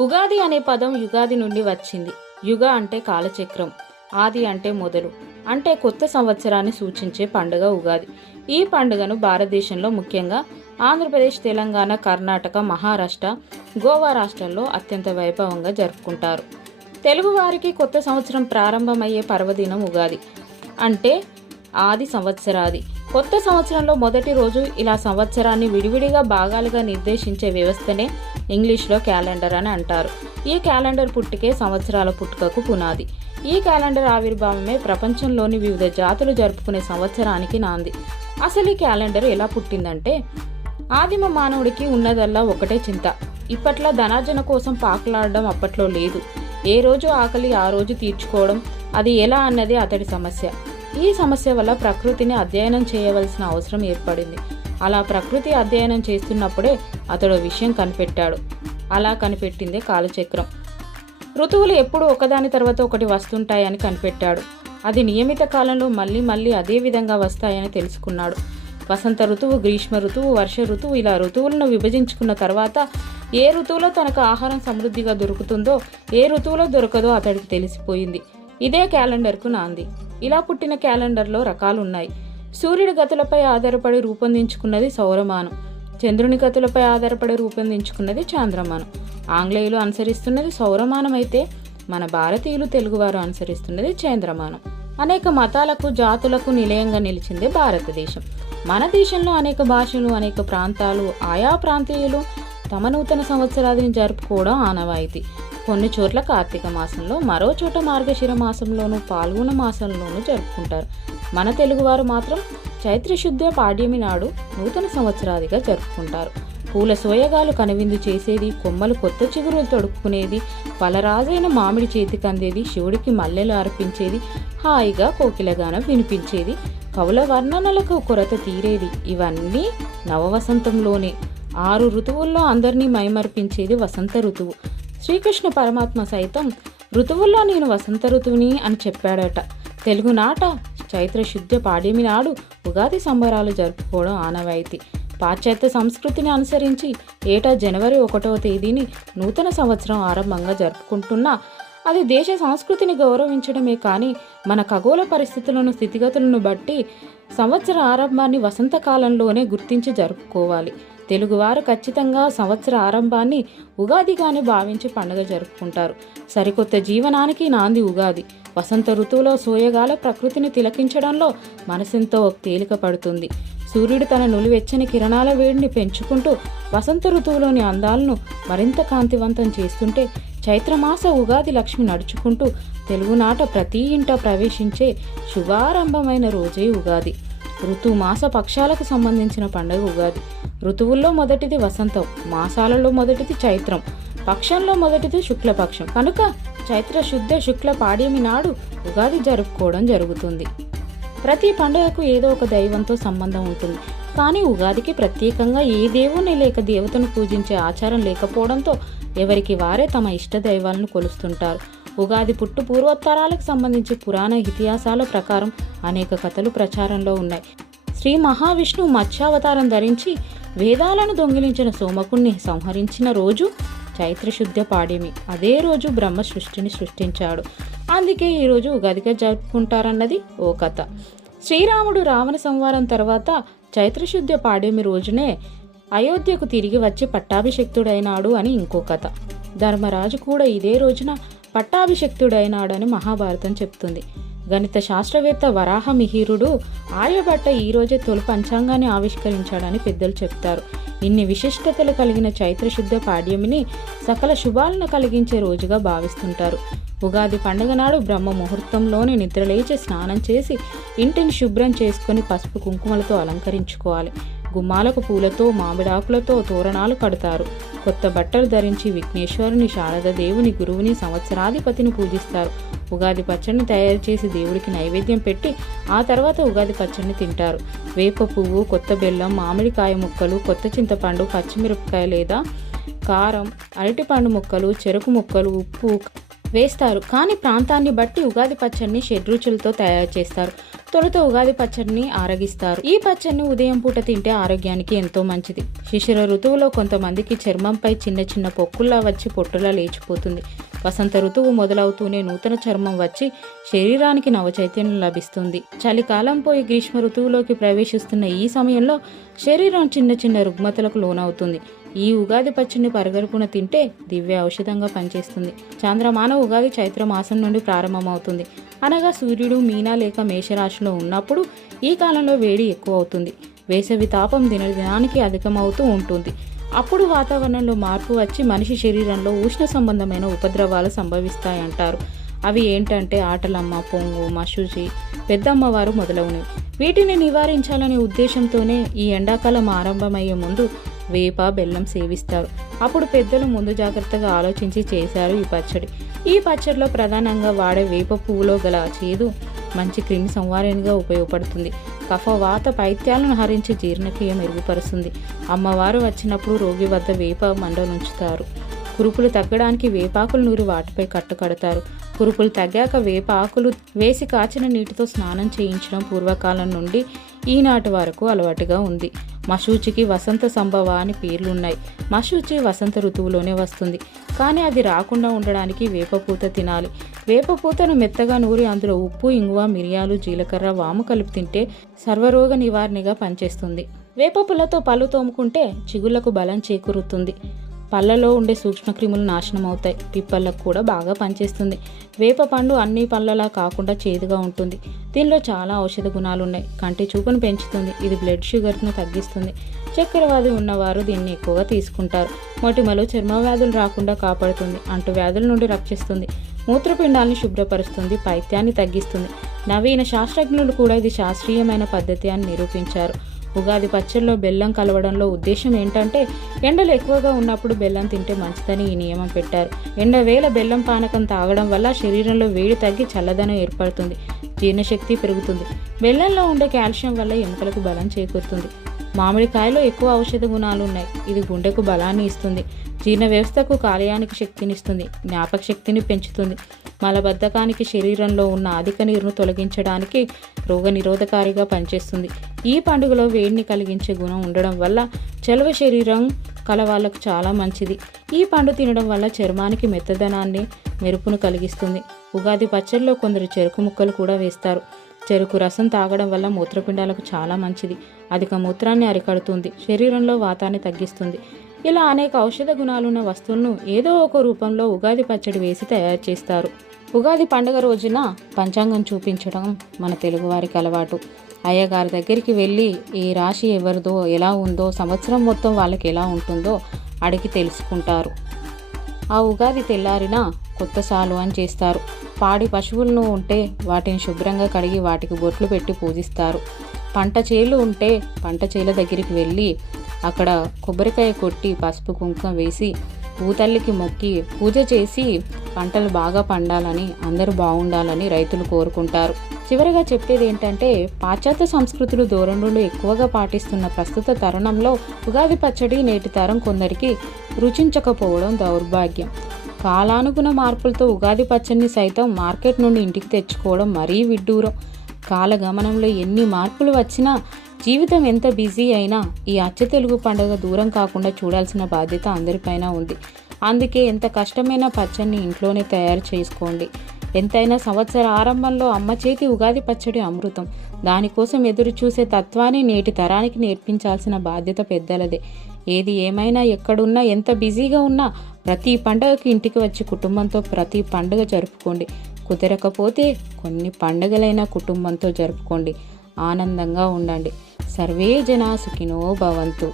ఉగాది అనే పదం యుగాది నుండి వచ్చింది. యుగ అంటే కాలచక్రం, ఆది అంటే మొదలు, అంటే కొత్త సంవత్సరాన్ని సూచించే పండుగ ఉగాది. ఈ పండుగను భారతదేశంలో ముఖ్యంగా ఆంధ్రప్రదేశ్, తెలంగాణ, కర్ణాటక, మహారాష్ట్ర, గోవా రాష్ట్రాల్లో అత్యంత వైభవంగా జరుపుకుంటారు. తెలుగువారికి కొత్త సంవత్సరం ప్రారంభమయ్యే పర్వదినం ఉగాది, అంటే ఆది సంవత్సరాది. కొత్త సంవత్సరంలో మొదటి రోజు ఇలా సంవత్సరాన్ని విడివిడిగా భాగాలుగా నిర్దేశించే వ్యవస్థనే ఇంగ్లీష్లో క్యాలెండర్ అని అంటారు. ఈ క్యాలెండర్ పుట్టుకే సంవత్సరాల పుట్టుకకు పునాది. ఈ క్యాలెండర్ ఆవిర్భావమే ప్రపంచంలోని వివిధ జాతులు జరుపుకునే సంవత్సరానికి నాంది. అసలు ఈ క్యాలెండర్ ఎలా పుట్టిందంటే, ఆదిమ మానవుడికి ఉన్నదల్లా ఒకటే చింత. ఇప్పట్లో ధనార్జన కోసం పాకులాడడం అప్పట్లో లేదు. ఏ రోజు ఆకలి ఆ రోజు తీర్చుకోవడం, అది ఎలా అన్నది అతడి సమస్య. ఈ సమస్య వల్ల ప్రకృతిని అధ్యయనం చేయవలసిన అవసరం ఏర్పడింది. అలా ప్రకృతి అధ్యయనం చేస్తున్నప్పుడే అతడు విషయం కనిపెట్టాడు. అలా కనిపెట్టిందే కాలచక్రం. ఋతువులు ఎప్పుడు ఒకదాని తర్వాత ఒకటి వస్తుంటాయని కనిపెట్టాడు. అది నియమిత కాలంలో మళ్ళీ మళ్ళీ అదే విధంగా వస్తాయని తెలుసుకున్నాడు. వసంత ఋతువు, గ్రీష్మ ఋతువు, వర్ష ఋతువు, ఇలా ఋతువులను విభజించుకున్న తర్వాత ఏ ఋతువులో తనకు ఆహారం సమృద్ధిగా దొరుకుతుందో, ఏ ఋతువులో దొరకదో అతడికి తెలిసిపోయింది. ఇదే క్యాలెండర్కు నాంది. ఇలా పుట్టిన క్యాలెండర్లో రకాలున్నాయి. సూర్యుడి గతులపై ఆధారపడి రూపొందించుకున్నది సౌరమానం, చంద్రుని గతులపై ఆధారపడి రూపొందించుకున్నది చాంద్రమానం. ఆంగ్లేయులు అనుసరిస్తున్నది సౌరమానం అయితే, మన భారతీయులు, తెలుగువారు అనుసరిస్తున్నది చంద్రమానం. అనేక మతాలకు, జాతులకు నిలయంగా నిలిచిందే భారతదేశం. మన దేశంలో అనేక భాషలు, అనేక ప్రాంతాలు, ఆయా ప్రాంతీయులు తమ నూతన సంవత్సరాదిని జరుపుకోవడం ఆనవాయితీ. కొన్ని చోట్ల కార్తీక మాసంలో, మరో చోట మార్గశిర మాసంలోనూ, పాల్గొన మాసంలోనూ జరుపుకుంటారు. మన తెలుగువారు మాత్రం చైత్రశుద్ధ పాడ్యమి నాడు నూతన సంవత్సరాదిగా జరుపుకుంటారు. పూల సోయగాలు కనువిందు చేసేది, కొమ్మలు కొత్త చిగురులు తొడుక్కునేది, ఫలరాజైన మామిడి చేతికి అందేది, శివుడికి మల్లెలు అర్పించేది, హాయిగా కోకిలగానం వినిపించేది, కవుల వర్ణనలకు కొరత తీరేది. ఇవన్నీ నవవసంతంలోనే. 6 ఋతువుల్లో అందరినీ మైమర్పించేది వసంత ఋతువు. శ్రీకృష్ణ పరమాత్మ సైతం ఋతువుల్లో నేను వసంత ఋతువుని అని చెప్పాడట. తెలుగునాట చైత్రశుద్ధ పాడ్యమి నాడు ఉగాది సంబరాలు జరుపుకోవడం ఆనవాయితీ. పాశ్చాత్య సంస్కృతిని అనుసరించి ఏటా జనవరి 1వ తేదీని నూతన సంవత్సరం ఆరంభంగా జరుపుకుంటున్నా, అది దేశ సంస్కృతిని గౌరవించడమే కానీ, మన ఖగోళ పరిస్థితులను, స్థితిగతులను బట్టి సంవత్సర ఆరంభాన్ని వసంతకాలంలోనే గుర్తించి జరుపుకోవాలి. తెలుగువారు ఖచ్చితంగా సంవత్సర ఆరంభాన్ని ఉగాదిగానే భావించి పండుగ జరుపుకుంటారు. సరికొత్త జీవనానికి నాంది ఉగాది. వసంత ఋతువులో సోయగాల ప్రకృతిని తిలకించడంలో మనసెంతో తేలిక పడుతుంది. సూర్యుడు తన నులివెచ్చని కిరణాల వేడిని పెంచుకుంటూ వసంత ఋతువులోని అందాలను మరింత కాంతివంతం చేస్తుంటే, చైత్రమాస ఉగాది లక్ష్మి నడుచుకుంటూ తెలుగునాట ప్రతి ఇంట ప్రవేశించే శుభారంభమైన రోజే ఉగాది. ఋతుమాస పక్షాలకు సంబంధించిన పండుగ ఉగాది. ఋతువుల్లో మొదటిది వసంతం, మాసాలలో మొదటిది చైత్రం, పక్షంలో మొదటిది శుక్లపక్షం. కనుక చైత్ర శుద్ధ శుక్ల పాడ్యమి నాడు ఉగాది జరుపుకోవడం జరుగుతుంది. ప్రతి పండుగకు ఏదో ఒక దైవంతో సంబంధం ఉంటుంది. కానీ ఉగాదికి ప్రత్యేకంగా ఏ దేవుని లేక దేవతను పూజించే ఆచారం లేకపోవడంతో ఎవరికి వారే తమ ఇష్ట దైవాలను కొలుస్తుంటారు. ఉగాది పుట్టు పూర్వోత్తరాలకు సంబంధించి పురాణ ఇతిహాసాల ప్రకారం అనేక కథలు ప్రచారంలో ఉన్నాయి. శ్రీ మహావిష్ణువు మత్స్యావతారం ధరించి వేదాలను దొంగిలించిన సోమకుణ్ణి సంహరించిన రోజు చైత్రశుద్ధ పాడ్యమి. అదే రోజు బ్రహ్మ సృష్టిని సృష్టించాడు. అందుకే ఈరోజు ఉగాదిగా జరుపుకుంటారన్నది ఓ కథ. శ్రీరాముడు రావణ సంహారం తర్వాత చైత్రశుద్ధ పాడ్యమి రోజునే అయోధ్యకు తిరిగి వచ్చి పట్టాభిషిక్తుడైనాడు అని ఇంకో కథ. ధర్మరాజు కూడా ఇదే రోజున పట్టాభిషిక్తుడైనాడని మహాభారతం చెప్తుంది. గణిత శాస్త్రవేత్త వరాహ మిహిరుడు ఆర్యభట్ట ఈరోజే తొలి పంచాంగాన్ని ఆవిష్కరించాడని పెద్దలు చెప్తారు. ఇన్ని విశిష్టతలు కలిగిన చైత్రశుద్ధ పాడ్యమిని సకల శుభాలను కలిగించే రోజుగా భావిస్తుంటారు. ఉగాది పండుగ నాడు బ్రహ్మ ముహూర్తంలోనే నిద్రలేచి స్నానం చేసి ఇంటిని శుభ్రం చేసుకుని పసుపు కుంకుమలతో అలంకరించుకోవాలి. గుమ్మాలకు పూలతో, మామిడాకులతో తోరణాలు కడతారు. కొత్త బట్టలు ధరించి విఘ్నేశ్వరుని, శారదాదేవుని, గురువుని, సంవత్సరాధిపతిని పూజిస్తారు. ఉగాది పచ్చడిని తయారు చేసి దేవుడికి నైవేద్యం పెట్టి ఆ తర్వాత ఉగాది పచ్చడిని తింటారు. వేప పువ్వు, కొత్త బెల్లం, మామిడికాయ ముక్కలు, కొత్త చింతపండు, పచ్చిమిరపకాయ లేదా కారం, అరటిపండు ముక్కలు, చెరుకు ముక్కలు, ఉప్పు, వేస్తారు. కానీ ప్రాంతాన్ని బట్టి ఉగాది పచ్చడిని షడ్రుచులతో తయారు చేస్తారు. తొలుత ఉగాది పచ్చడిని ఆరగిస్తారు. ఈ పచ్చడిని ఉదయం పూట తింటే ఆరోగ్యానికి ఎంతో మంచిది. శిశిర ఋతువులో కొంతమందికి చర్మంపై చిన్న చిన్న పొక్కుల్లా వచ్చి పొట్టులా లేచిపోతుంది. వసంత ఋతువు మొదలవుతూనే నూతన చర్మం వచ్చి శరీరానికి నవచైతన్యం లభిస్తుంది. చలికాలం పోయి గ్రీష్మ ఋతువులోకి ప్రవేశిస్తున్న ఈ సమయంలో శరీరం చిన్న చిన్న రుగ్మతలకు లోనవుతుంది. ఈ ఉగాది పచ్చడిని పరగడుపున తింటే దివ్య ఔషధంగా పనిచేస్తుంది. చాంద్రమాన ఉగాది చైత్ర మాసం నుండి ప్రారంభమవుతుంది. అనగా సూర్యుడు మీన లేక మేషరాశిలో ఉన్నప్పుడు ఈ కాలంలో వేడి ఎక్కువ అవుతుంది. వేసవి తాపం దినదినానికి అధికమవుతూ ఉంటుంది. అప్పుడు వాతావరణంలో మార్పు వచ్చి మనిషి శరీరంలో ఉష్ణ సంబంధమైన ఉపద్రవాలు సంభవిస్తాయంటారు. అవి ఏంటంటే ఆటలమ్మ, పొంగు, మశూచి, పెద్దమ్మవారు మొదలవునవి. వీటిని నివారించాలనే ఉద్దేశంతోనే ఈ ఎండాకాలం ఆరంభమయ్యే ముందు వేప, బెల్లం సేవిస్తారు. అప్పుడు పెద్దలు ముందు జాగ్రత్తగా ఆలోచించి చేశారు ఈ పచ్చడి. ఈ పచ్చడిలో ప్రధానంగా వాడే వేప పువ్వులో గల చేదు మంచి క్రిమి సంహారిణిగా ఉపయోగపడుతుంది. కఫ, వాత, పైత్యాలను హరించి జీర్ణక్రియ మెరుగుపరుస్తుంది. అమ్మవారు వచ్చినప్పుడు రోగి వద్ద వేప మండనుంచుతారు. కురుపులు తగ్గడానికి వేపాకులు నూరి వాటిపై కట్టుకడతారు. కురుపులు తగ్గాక వేప ఆకులు వేసి కాచిన నీటితో స్నానం చేయించడం పూర్వకాలం నుండి ఈనాటి వరకు అలవాటుగా ఉంది. మశూచికి వసంత సంభవ అని పేర్లున్నాయి. మశూచి వసంత ఋతువులోనే వస్తుంది. కానీ అది రాకుండా ఉండడానికి వేపపూత తినాలి. వేపపూతను మెత్తగా నూరి అందులో ఉప్పు, ఇంగువ, మిరియాలు, జీలకర్ర, వాము కలిపి తింటే సర్వరోగ నివారణగా పనిచేస్తుంది. వేప పుల్లతో పళ్ళు తోముకుంటే చిగుళ్లకు బలం చేకూరుతుంది. పళ్ళలో ఉండే సూక్ష్మక్రిములు నాశనం అవుతాయి. పిప్పళ్ళకు కూడా బాగా పనిచేస్తుంది. వేప పండు అన్ని పళ్ళలా కాకుండా చేదుగా ఉంటుంది. దీనిలో చాలా ఔషధ గుణాలు ఉన్నాయి. కంటి చూపును పెంచుతుంది. ఇది బ్లడ్ షుగర్ను తగ్గిస్తుంది. చక్కెర వ్యాధి ఉన్నవారు దీన్ని ఎక్కువగా తీసుకుంటారు. మొటిమలు, చర్మ వ్యాధులు రాకుండా కాపాడుతుంది. అంటు వ్యాధుల నుండి రక్షిస్తుంది. మూత్రపిండాలను శుభ్రపరుస్తుంది. పైత్యాన్ని తగ్గిస్తుంది. నవీన శాస్త్రజ్ఞులు కూడా ఇది శాస్త్రీయమైన పద్ధతి అని నిరూపించారు. ఉగాది పచ్చడిలో బెల్లం కలవడంలో ఉద్దేశం ఏంటంటే ఎండలు ఎక్కువగా ఉన్నప్పుడు బెల్లం తింటే మంచిదని ఈ నియమం పెట్టారు. ఎండవేళ బెల్లం పానకం తాగడం వల్ల శరీరంలో వేడి తగ్గి చల్లదనం ఏర్పడుతుంది. జీర్ణశక్తి పెరుగుతుంది. బెల్లంలో ఉండే కాల్షియం వల్ల ఎముకలకు బలం చేకూరుతుంది. మామిడికాయలో ఎక్కువ ఔషధ గుణాలు ఉన్నాయి. ఇది గుండెకు బలాన్ని ఇస్తుంది. జీర్ణ వ్యవస్థకు, కాలేయానికి శక్తినిస్తుంది. జ్ఞాపక శక్తిని పెంచుతుంది. మలబద్ధకానికి, శరీరంలో ఉన్న అధిక నీరును తొలగించడానికి రోగ నిరోధకారిగా పనిచేస్తుంది. ఈ పండుగలో వేడిని కలిగించే గుణం ఉండడం వల్ల చలువ శరీరం కలవాళ్ళకు చాలా మంచిది. ఈ పండు తినడం వల్ల చర్మానికి మెత్తదనాన్ని, మెరుపును కలిగిస్తుంది. ఉగాది పచ్చడిలో కొందరు చెరుకు ముక్కలు కూడా వేస్తారు. చెరుకు రసం తాగడం వల్ల మూత్రపిండాలకు చాలా మంచిది. అధిక మూత్రాన్ని అరికడుతుంది. శరీరంలో వాతాన్ని తగ్గిస్తుంది. ఇలా అనేక ఔషధ గుణాలున్న వస్తువులను ఏదో ఒక రూపంలో ఉగాది పచ్చడి వేసి తయారు చేస్తారు. ఉగాది పండుగ రోజున పంచాంగం చూపించడం మన తెలుగువారికి అలవాటు. అయ్యగారి దగ్గరికి వెళ్ళి ఏ రాశి ఎవరిదో, ఎలా ఉందో, సంవత్సరం మొత్తం వాళ్ళకి ఎలా ఉంటుందో అడిగి తెలుసుకుంటారు. ఆ ఉగాది తెల్లారిన కొత్త సాలు అని చేస్తారు. పాడి పశువులను ఉంటే వాటిని శుభ్రంగా కడిగి వాటికి బొట్లు పెట్టి పూజిస్తారు. పంట చేలు ఉంటే పంట చేల దగ్గరికి వెళ్ళి అక్కడ కొబ్బరికాయ కొట్టి పసుపు కుంకుమ వేసి భూతల్లికి మొక్కి పూజ చేసి పంటలు బాగా పండాలని, అందరూ బాగుండాలని రైతులు కోరుకుంటారు. చివరిగా చెప్పేది ఏంటంటే పాశ్చాత్య సంస్కృతులు ధోరణులు ఎక్కువగా పాటిస్తున్న ప్రస్తుత తరుణంలో ఉగాది పచ్చడి నేటి తరం కొందరికి రుచించకపోవడం దౌర్భాగ్యం. కాలానుగుణ మార్పులతో ఉగాది పచ్చడిని సైతం మార్కెట్ నుండి ఇంటికి తెచ్చుకోవడం మరీ విడ్డూరం. కాలగమనంలో ఎన్ని మార్పులు వచ్చినా, జీవితం ఎంత బిజీ అయినా ఈ అచ్చ తెలుగు పండుగ దూరం కాకుండా చూడాల్సిన బాధ్యత అందరిపైన ఉంది. అందుకే ఎంత కష్టమైన పచ్చడిని ఇంట్లోనే తయారు చేసుకోండి. ఎంతైనా సంవత్సర ఆరంభంలో అమ్మ చేతి ఉగాది పచ్చడి అమృతం. దానికోసం ఎదురు చూసే తత్వాన్ని నేటి తరానికి నేర్పించాల్సిన బాధ్యత పెద్దలదే. ఏది ఏమైనా, ఎక్కడున్నా, ఎంత బిజీగా ఉన్నా ప్రతి పండుగకి ఇంటికి వచ్చి కుటుంబంతో ప్రతి పండుగ జరుపుకోండి. కుదరకపోతే కొన్ని పండుగలైనా కుటుంబంతో జరుపుకోండి. ఆనందంగా ఉండండి. సర్వే జనా సుఖినో భవంతు.